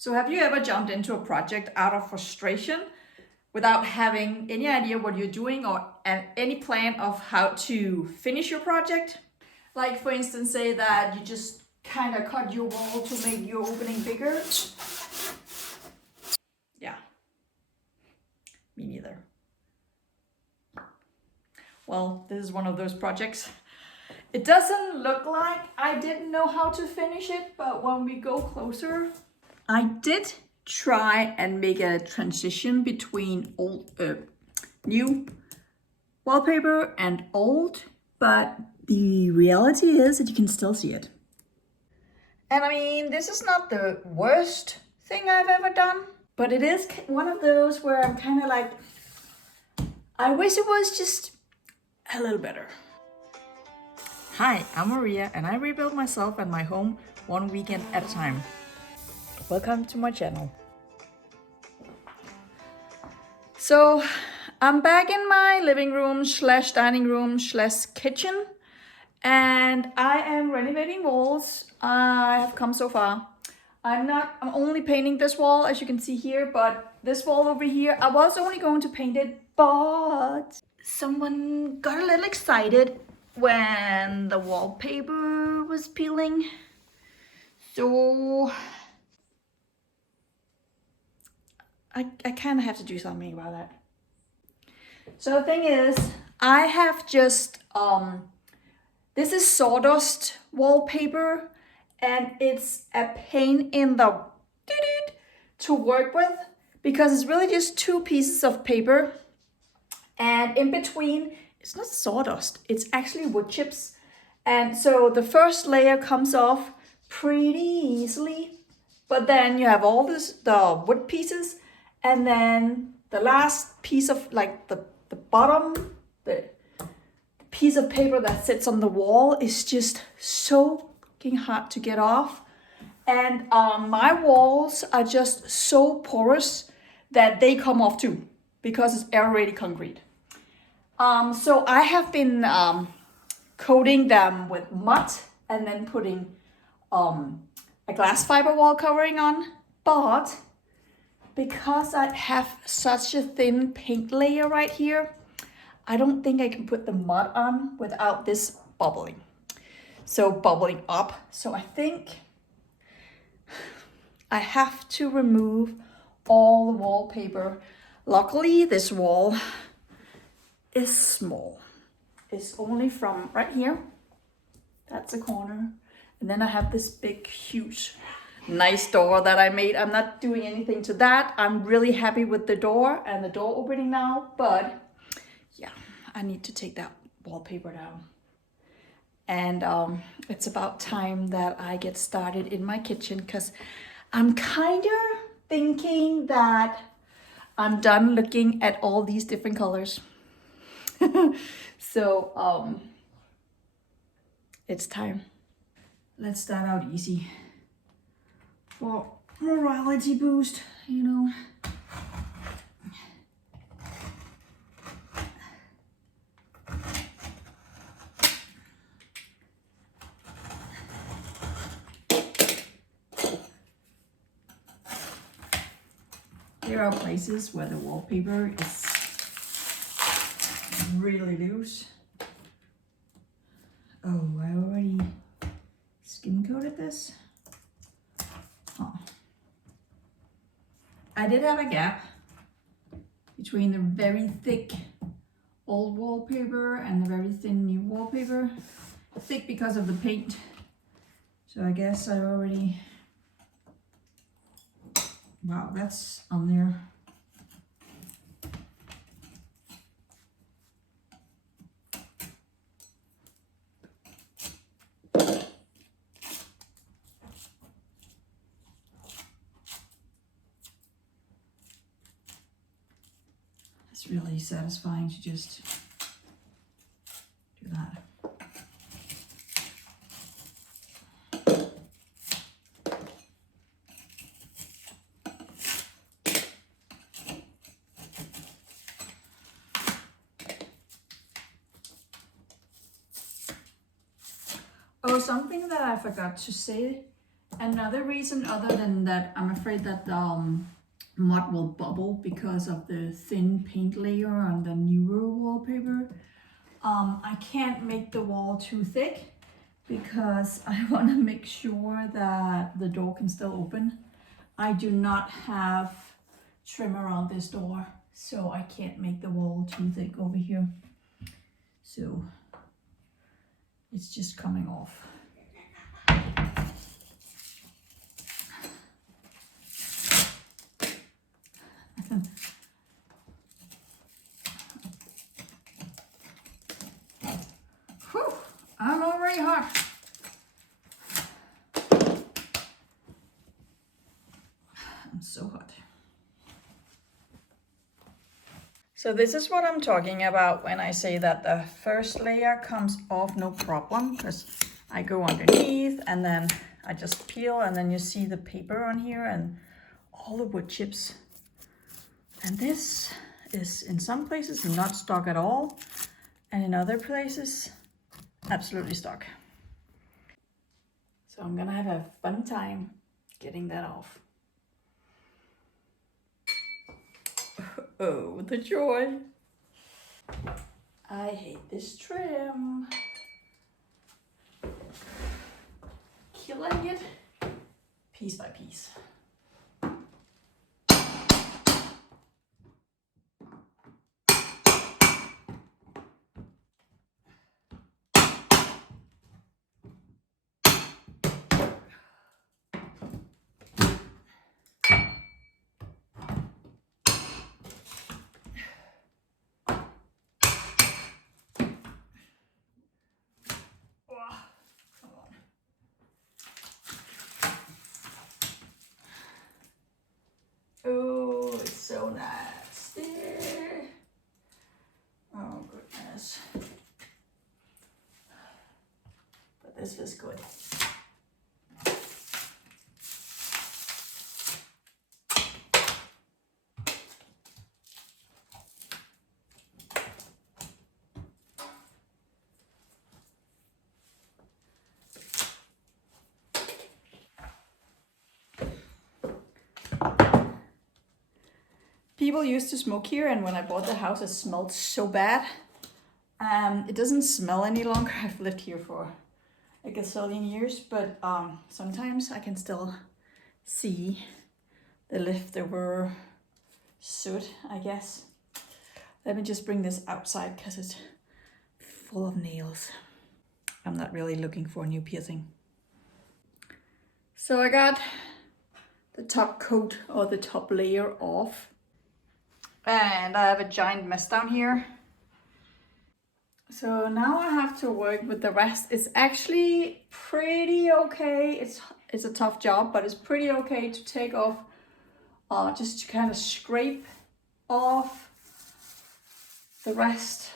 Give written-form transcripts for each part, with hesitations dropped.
So have you ever jumped into a project out of frustration without having any idea what you're doing or any plan of how to finish your project? Like for instance, say that you just kind of cut your wall to make your opening bigger. Yeah, me neither. Well, this is one of those projects. It doesn't look like I didn't know how to finish it, but when we go closer, I did try and make a transition between new wallpaper and old, but the reality is that you can still see it. And I mean, this is not the worst thing I've ever done, but it is one of those where I'm kind of like, I wish it was just a little better. Hi, I'm Maria and I rebuild myself and my home one weekend at a time. Welcome to my channel. So I'm back in my living room / dining room / kitchen, and I am renovating walls. I have come so far. I'm only painting this wall, as you can see here, but this wall over here, I was only going to paint it, but someone got a little excited when the wallpaper was peeling. So I kind of have to do something about that. So the thing is, I have just, this is sawdust wallpaper, and it's a pain in the to work with because it's really just two pieces of paper, and in between, it's not sawdust, it's actually wood chips. And so the first layer comes off pretty easily, but then you have all the wood pieces, and then the last piece of like the bottom, the piece of paper that sits on the wall is just so fucking hard to get off. And my walls are just so porous that they come off too because it's aerated concrete. So I have been coating them with mud and then putting a glass fiber wall covering on, but because I have such a thin paint layer right here, I don't think I can put the mud on without this bubbling. So bubbling up. So I think I have to remove all the wallpaper. Luckily, this wall is small. It's only from right here. That's a corner. And then I have this big, huge, nice door that I made. I'm not doing anything to that. I'm really happy with the door and the door opening now, but yeah, I need to take that wallpaper down. And it's about time that I get started in my kitchen because I'm kind of thinking that I'm done looking at all these different colors. So it's time. Let's start out easy. For morality boost, you know. There are places where the wallpaper is really loose. Oh, I already skim coated this. Oh. I did have a gap between the very thick old wallpaper and the very thin new wallpaper. Thick because of the paint. So I guess I already, wow, that's on there. It's really satisfying to just do that. Oh, something that I forgot to say Another reason other than that, I'm afraid that mud will bubble because of the thin paint layer on the newer wallpaper. I can't make the wall too thick because I want to make sure that the door can still open. I do not have trim around this door, so I can't make the wall too thick over here. So it's just coming off. Whew, I'm already hot. I'm so hot. So this is what I'm talking about when I say that the first layer comes off no problem, because I go underneath and then I just peel, and then you see the paper on here and all the wood chips. And this is in some places not stuck at all, and in other places absolutely stuck. So I'm gonna have a fun time getting that off. Oh, the joy. I hate this trim. Killing it piece by piece. Oh, it's so nasty. Oh, goodness. But this feels good. People used to smoke here, and when I bought the house, it smelled so bad. It doesn't smell any longer. I've lived here for a gazillion years, but sometimes I can still see the leftover soot, I guess. Let me just bring this outside because it's full of nails. I'm not really looking for a new piercing. So I got the top coat or the top layer off. And I have a giant mess down here. So now I have to work with the rest. It's actually pretty okay. It's a tough job, but it's pretty okay to take off, just to kind of scrape off the rest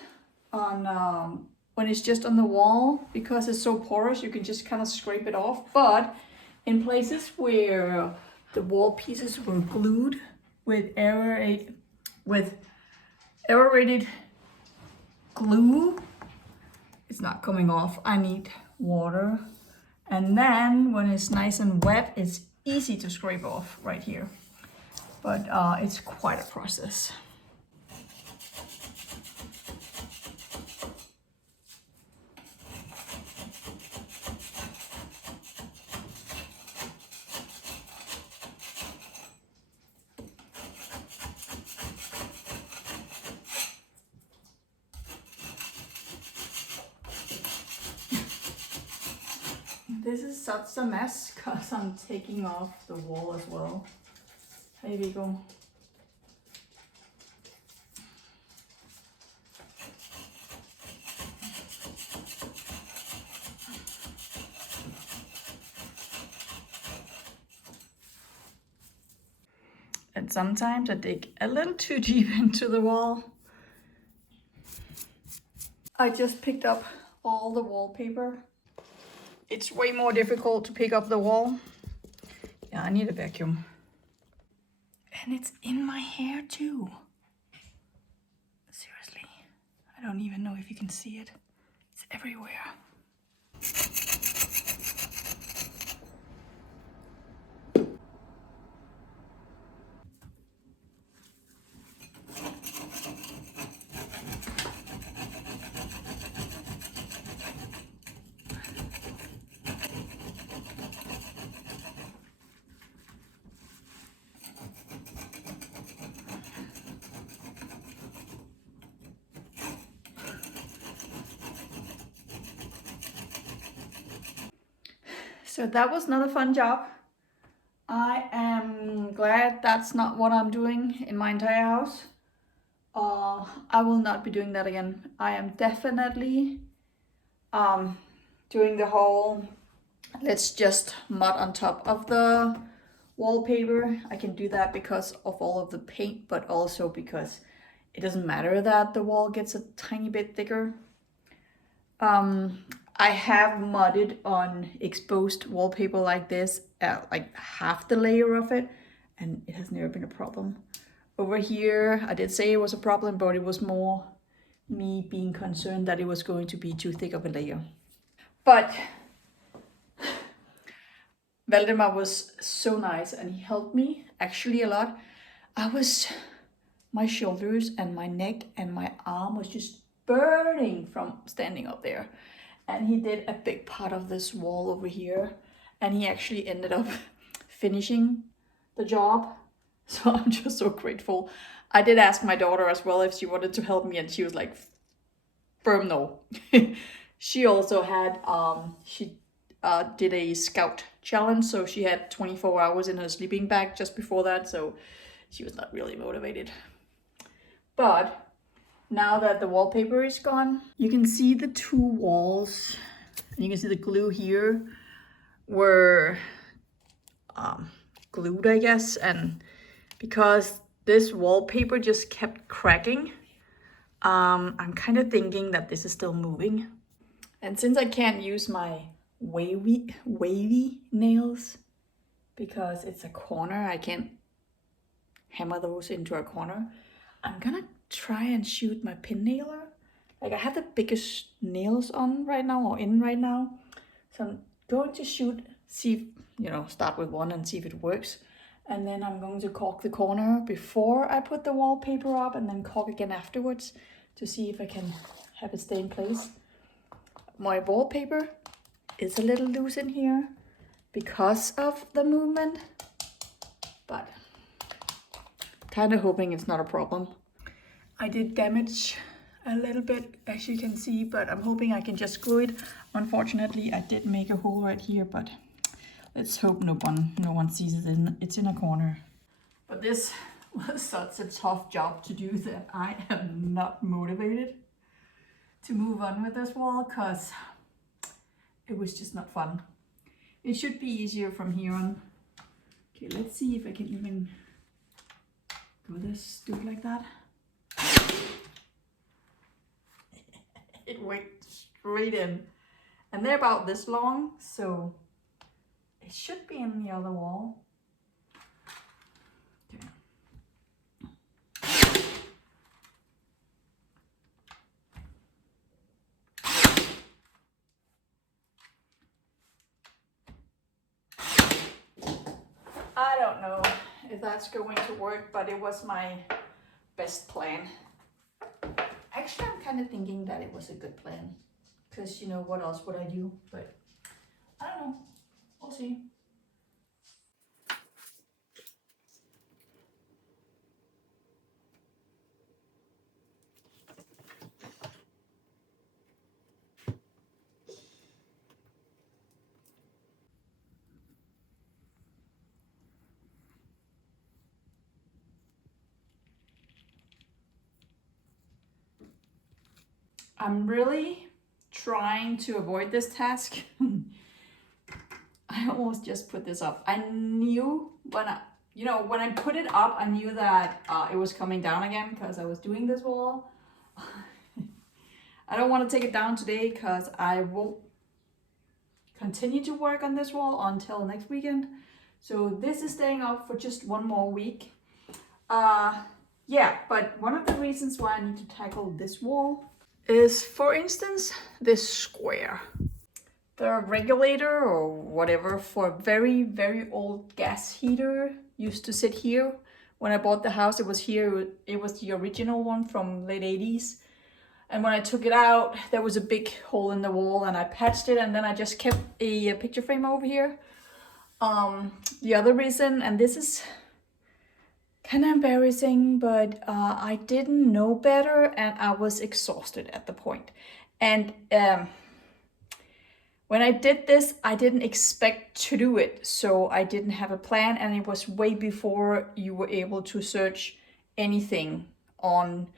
on when it's just on the wall, because it's so porous. You can just kind of scrape it off. But in places where the wall pieces were glued with aerated glue, it's not coming off. I need water, and then when it's nice and wet, it's easy to scrape off right here, but it's quite a process. This is such a mess because I'm taking off the wall as well. Hey, Vigo. And sometimes I dig a little too deep into the wall. I just picked up all the wallpaper. It's way more difficult to pick up the wall. Yeah, I need a vacuum. And it's in my hair too. Seriously, I don't even know if you can see it. It's everywhere. So that was not a fun job. I am glad that's not what I'm doing in my entire house. I will not be doing that again. I am definitely doing the whole, let's just mud on top of the wallpaper. I can do that because of all of the paint, but also because it doesn't matter that the wall gets a tiny bit thicker. I have mudded on exposed wallpaper like this, like half the layer of it, and it has never been a problem. Over here, I did say it was a problem, but it was more me being concerned that it was going to be too thick of a layer. But Valdemar was so nice and he helped me actually a lot. My shoulders and my neck and my arm was just burning from standing up there. And he did a big part of this wall over here. And he actually ended up finishing the job. So I'm just so grateful. I did ask my daughter as well if she wanted to help me, and she was like, firm no. She also had, she did a scout challenge. So she had 24 hours in her sleeping bag just before that. So she was not really motivated. But now that the wallpaper is gone, you can see the two walls. And you can see the glue here were glued, I guess. And because this wallpaper just kept cracking, I'm kind of thinking that this is still moving. And since I can't use my wavy nails because it's a corner, I can't hammer those into a corner. I'm gonna try and shoot my pin nailer. Like, I have the biggest nails on right now, or in right now. So I'm going to start with one and see if it works. And then I'm going to caulk the corner before I put the wallpaper up, and then caulk again afterwards to see if I can have it stay in place. My wallpaper is a little loose in here because of the movement, but kind of hoping it's not a problem. I did damage a little bit, as you can see, but I'm hoping I can just glue it. Unfortunately, I did make a hole right here, but let's hope no one sees it. It's in a corner. But this was such a tough job to do that I am not motivated to move on with this wall, because it was just not fun. It should be easier from here on. Okay, let's see if I can even do it like that. It went straight in. And they're about this long, so it should be in the other wall. Okay. I don't know if that's going to work, but it was my best plan. Actually, I'm kind of thinking that it was a good plan, because what else would I do? But I don't know. We'll see. I'm really trying to avoid this task. I almost just put this up. I knew when I put it up, I knew that it was coming down again because I was doing this wall. I don't want to take it down today because I won't continue to work on this wall until next weekend. So this is staying up for just one more week. Yeah, but one of the reasons why I need to tackle this wall is, for instance, this square. The regulator or whatever for a very, very old gas heater used to sit here. When I bought the house, it was here. It was the original one from late 80s. And when I took it out, there was a big hole in the wall, and I patched it, and then I just kept a picture frame over here. The other reason, and this is kind of embarrassing, but I didn't know better, and I was exhausted at the point. And When I did this, I didn't expect to do it, so I didn't have a plan, and it was way before you were able to search anything on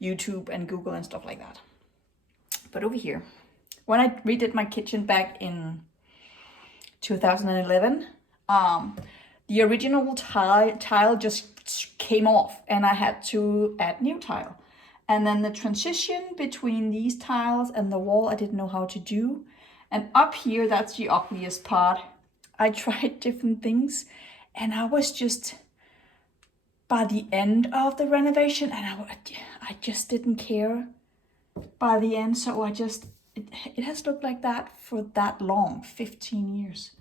YouTube and Google and stuff like that. But over here, when I redid my kitchen back in 2011, the original tile just came off, and I had to add new tile. And then the transition between these tiles and the wall, I didn't know how to do. And up here, that's the obvious part. I tried different things, and I was just, by the end of the renovation, and I just didn't care by the end. So it has looked like that for that long, 15 years.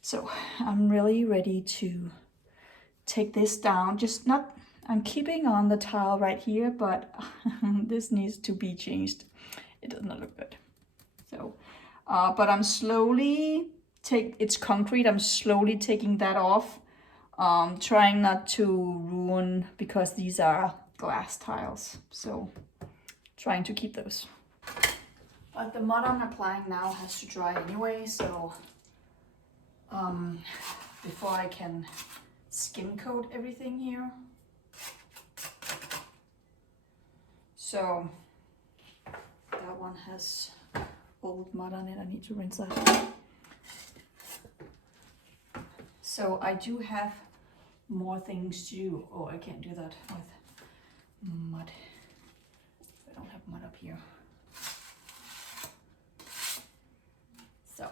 So I'm really ready to take this down. I'm keeping on the tile right here, but this needs to be changed. It does not look good. So, but I'm slowly it's concrete. I'm slowly taking that off. Trying not to ruin, because these are glass tiles. So trying to keep those. But the mud I'm applying now has to dry anyway, so before I can skim coat everything here. So that one has old mud on it. I need to rinse that. So I do have more things to do. Oh, I can't do that with mud. I don't have mud up here. So.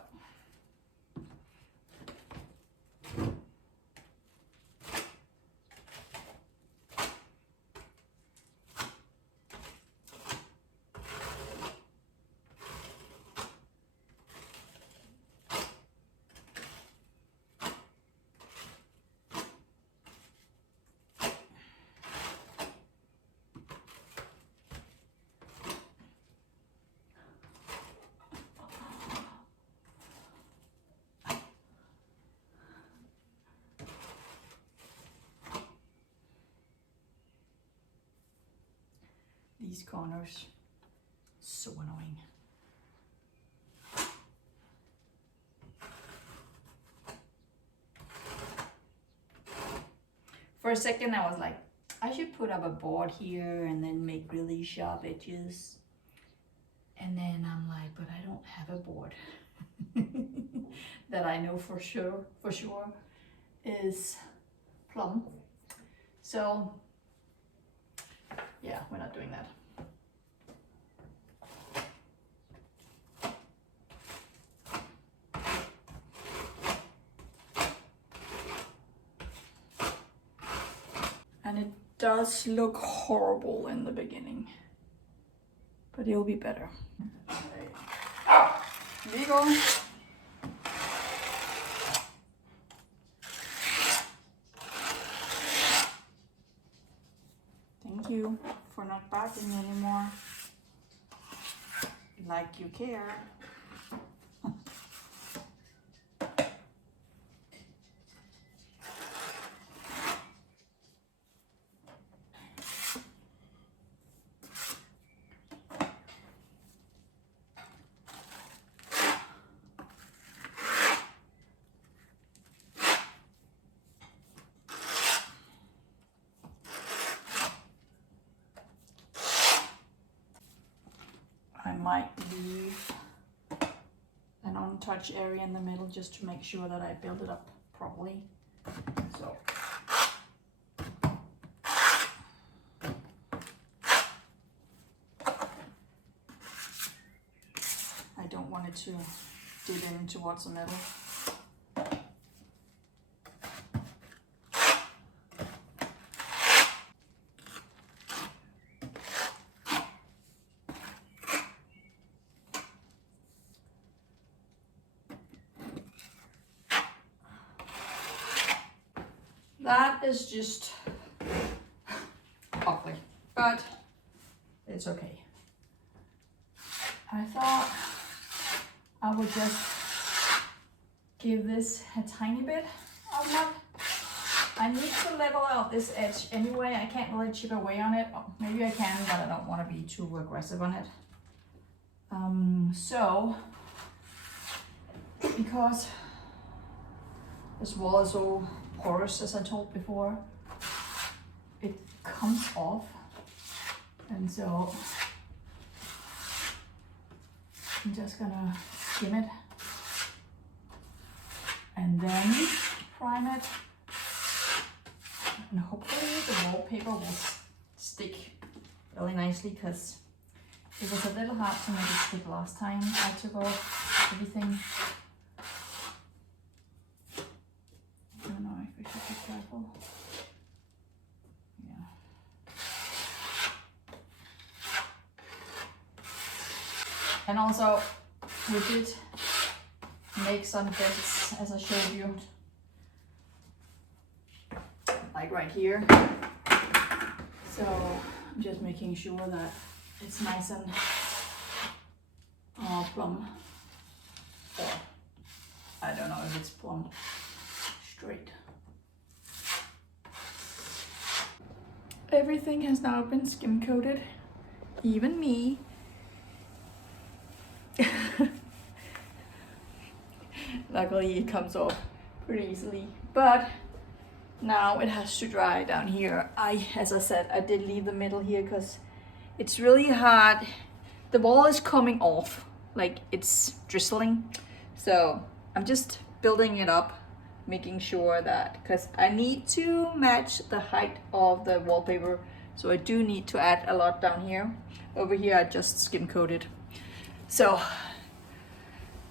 These corners, so annoying. For a second I was like, I should put up a board here and then make really sharp edges. And then I'm like, but I don't have a board that I know for sure is plumb. So yeah, we're not doing that. And it does look horrible in the beginning, but it'll be better. Here you go. Thank you for not barking anymore. Like you care. I might leave an untouched area in the middle just to make sure that I build it up properly. So. I don't want it to dig in towards the middle. That is just ugly, but it's okay. I thought I would just give this a tiny bit of mud. I need to level out this edge anyway. I can't really chip away on it. Oh, maybe I can, but I don't want to be too aggressive on it. So because this wall is so porous, as I told before, it comes off, and so I'm just gonna skim it and then prime it, and hopefully the wallpaper will stick really nicely, because it was a little hard to make it stick last time. I took off everything. I don't know if we should be careful. Yeah. And also, we did make some bits, as I showed you, like right here. So I'm just making sure that it's nice and plumb, or I don't know if it's plumb, straight. Everything has now been skim coated, even me. Luckily it comes off pretty easily, but now it has to dry down here. As I said, I did leave the middle here because it's really hard. The wall is coming off, like it's drizzling. So I'm just building it up, making sure that, because I need to match the height of the wallpaper. So I do need to add a lot down here. Over here I just skim coated. So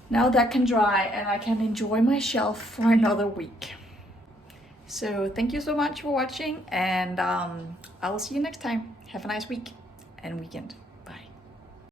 now that can dry and I can enjoy my shelf for another week. So thank you so much for watching, and I'll see you next time. Have a nice week and weekend.